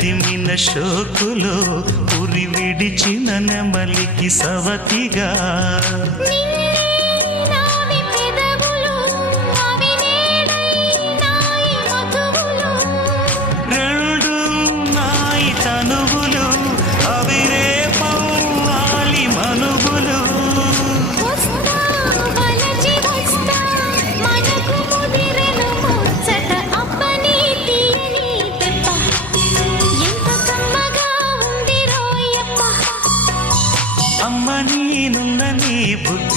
అదిమిన శోకులో ఉరి విడిచిన నెమలికి సవతిగా రెండు నాయి తనువులు అవిరే పౌవాలి మనువులు అమ్మ నేనున్న నీ బుగ్గ